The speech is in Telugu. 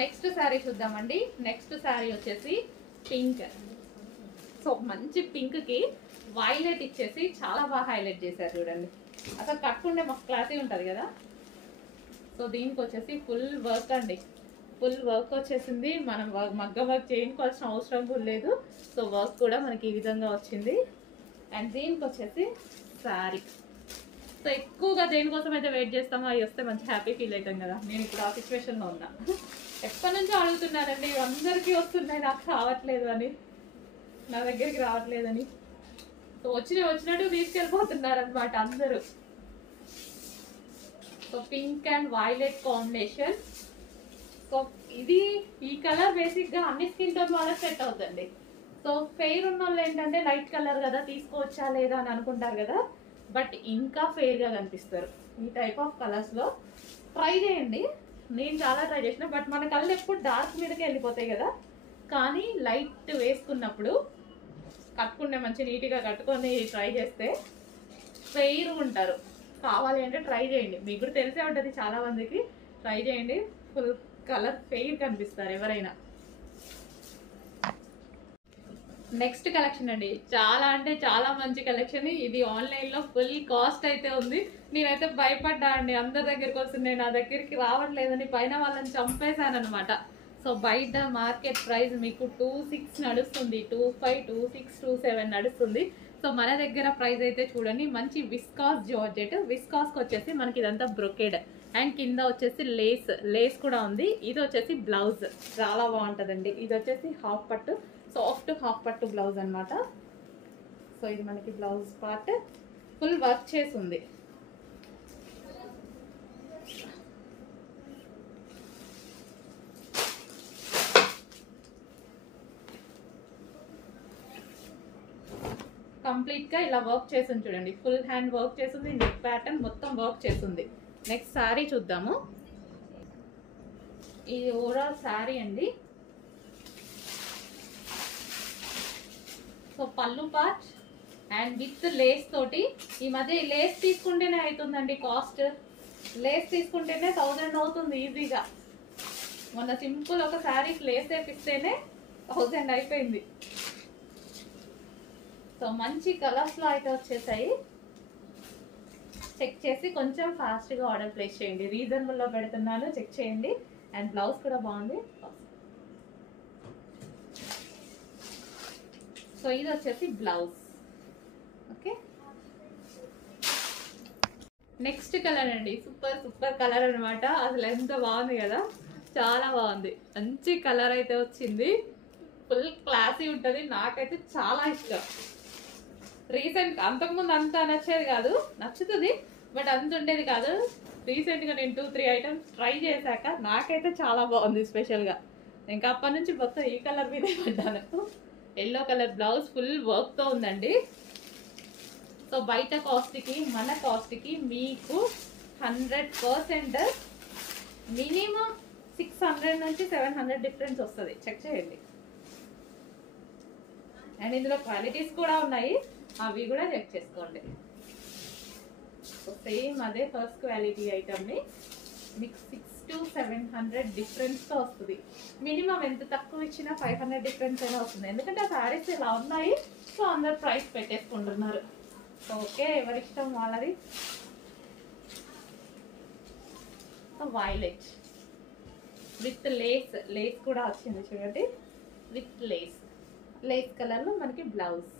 నెక్స్ట్ శారీ చూద్దామండి. నెక్స్ట్ శారీ వచ్చేసి పింక్. సో మంచి పింక్ కి వైలెట్ ఇచ్చేసి చాలా బాగా హైలైట్ చేశారు చూడండి. అసలు కట్టుకుంటే మాకు క్లాసీ ఉంటుంది కదా. సో దీనికి వచ్చేసి ఫుల్ వర్క్ అండి, ఫుల్ వర్క్ వచ్చేసింది. మనం మగ్గ వర్క్ చేయించుకోవాల్సిన అవసరం కూడా లేదు. సో వర్క్ కూడా మనకి ఈ విధంగా వచ్చింది. అండ్ దీనికి వచ్చేసి శారీ. సో ఎక్కువగా దేనికోసం అయితే వెయిట్ చేస్తామో అవి వస్తే మంచి హ్యాపీ ఫీల్ అవుతాం కదా. నేను ఇప్పుడు ఆ సిచ్యువేషన్లో ఉన్నా. ఎప్పటి నుంచో అడుగుతున్నానండి, అందరికీ వస్తున్నాయి, నాకు రావట్లేదు అని, నా దగ్గరికి రావట్లేదని. సో వచ్చినట్టు తీసుకెళ్ళిపోతున్నారనమాట అందరూ. So pink and violet combination. So ఇది ఈ కలర్ బేసిక్గా అన్ని స్కిన్ టోన్ వాళ్ళకి సెట్ అవుతుంది. సో ఫెయిర్ ఉన్న వాళ్ళు ఏంటంటే లైట్ కలర్ కదా తీసుకోవచ్చా లేదా అని అనుకుంటారు కదా, బట్ ఇంకా ఫెయిర్గా కనిపిస్తారు ఈ టైప్ ఆఫ్ కలర్స్లో. ట్రై చేయండి, నేను చాలా ట్రై చేసిన, బట్ మన కళ్ళు ఎప్పుడు డార్క్ మీదకే వెళ్ళిపోతాయి కదా. కానీ లైట్ వేసుకున్నప్పుడు కట్టుకుంటే మంచి నీట్గా కట్టుకొని ట్రై చేస్తే ఫెయిర్ ఉంటారు. కావాలి అంటే ట్రై చేయండి, మీకు కూడా తెలిసే ఉంటుంది చాలా మందికి. ట్రై చేయండి, ఫుల్ కలర్ ఫెయిర్ కనిపిస్తారు ఎవరైనా. నెక్స్ట్ కలెక్షన్ అండి, చాలా అంటే చాలా మంచి కలెక్షన్. ఇది ఆన్లైన్లో ఫుల్ కాస్ట్ అయితే ఉంది. నేనైతే భయపడ్డా అండి, అందరి దగ్గరికి వస్తున్నాయి నా దగ్గరికి రావట్లేదని పైన వాళ్ళని చంపేశాను అనమాట. సో బయట మార్కెట్ ప్రైస్ మీకు 26 నడుస్తుంది, 25, 26, 27 నడుస్తుంది. సో మన దగ్గర ప్రైస్ అయితే చూడండి, మంచి విస్కాస్ జార్జెట్. విస్కాస్కి వచ్చేసి మనకి ఇదంతా బ్రొకేడ్ అండ్ కింద వచ్చేసి లేస్ కూడా ఉంది. ఇది వచ్చేసి బ్లౌజ్ చాలా బాగుంటుందండి. ఇది వచ్చేసి హాఫ్ పట్టు, సాఫ్ట్ హాఫ్ పట్టు బ్లౌజ్ అనమాట. సో ఇది మనకి బ్లౌజ్ పార్ట్ ఫుల్ వర్క్ చేసి ఉంది. కంప్లీట్ గా ఇలా వర్క్ చేసింది చూడండి, ఫుల్ హ్యాండ్ వర్క్ చేసింది, నెక్ ప్యాటర్న్ మొత్తం వర్క్ చేసింది. నెక్స్ట్ శారీ చూద్దాము. ఇది ఓవరాల్ శారీ అండి. సో పళ్ళు పార్ట్ అండ్ విత్ లేస్ తోటి. ఈ మధ్య ఈ లేస్ తీసుకుంటేనే అవుతుందండి కాస్ట్. లేస్ తీసుకుంటేనే 1000 అవుతుంది ఈజీగా. మొన్న సింపుల్ ఒక శారీకి లేస్ వేపిస్తేనే 1000 అయిపోయింది. సో మంచి కలర్స్లో అయితే వచ్చేసాయి. చెక్ చేసి కొంచెం ఫాస్ట్గా ఆర్డర్ ప్లేస్ చేయండి, రీజనబుల్లో పెడుతున్నాను, చెక్ చేయండి. అండ్ బ్లౌజ్ కూడా బాగుంది. సో ఇది వచ్చేసి బ్లౌజ్. ఓకే, నెక్స్ట్ కలర్ అండి, సూపర్ కలర్ అనమాట. అసలు ఎంత బాగుంది కదా, చాలా బాగుంది. మంచి కలర్ అయితే వచ్చింది, ఫుల్ క్లాసీ ఉంటుంది. నాకైతే చాలా ఇష్టం. రీసెంట్ అంతకుముందు అంత నచ్చేది కాదు, నచ్చుతుంది బట్ అంత ఉండేది కాదు. రీసెంట్గా నేను 2-3 ఐటమ్స్ ట్రై చేశాక నాకైతే చాలా బాగుంది స్పెషల్గా. ఇంకా అప్పటి నుంచి మొత్తం ఈ కలర్ మీదే పడ్డాను. ఎల్లో కలర్ బ్లౌజ్ ఫుల్ వర్క్తో ఉందండి. సో బయట కాస్ట్కి మన కాస్ట్కి మీకు 100% మినిమం 600 నుంచి 700 డిఫరెన్స్ వస్తుంది. చెక్ చేయండి. అండ్ ఇందులో క్వాలిటీస్ కూడా ఉన్నాయి, అవి కూడా చెక్ చేసుకోండి. సేమ్ అదే ఫస్ట్ క్వాలిటీ ఐటమ్ని మీకు 600 to 700 డిఫరెన్స్తో వస్తుంది. మినిమం ఎంత తక్కువ ఇచ్చినా 500 డిఫరెన్స్ అయినా వస్తుంది, ఎందుకంటే ఆ శారీస్ ఇలా ఉన్నాయి. సో అందరు ప్రైస్ పెట్టేసుకుంటున్నారు. ఓకే, ఎవరిష్టం వాళ్ళది. వైలెట్ విత్ లేస్ కూడా వచ్చింది చూడండి, విత్ లేస్ కలర్లో మనకి బ్లౌజ్.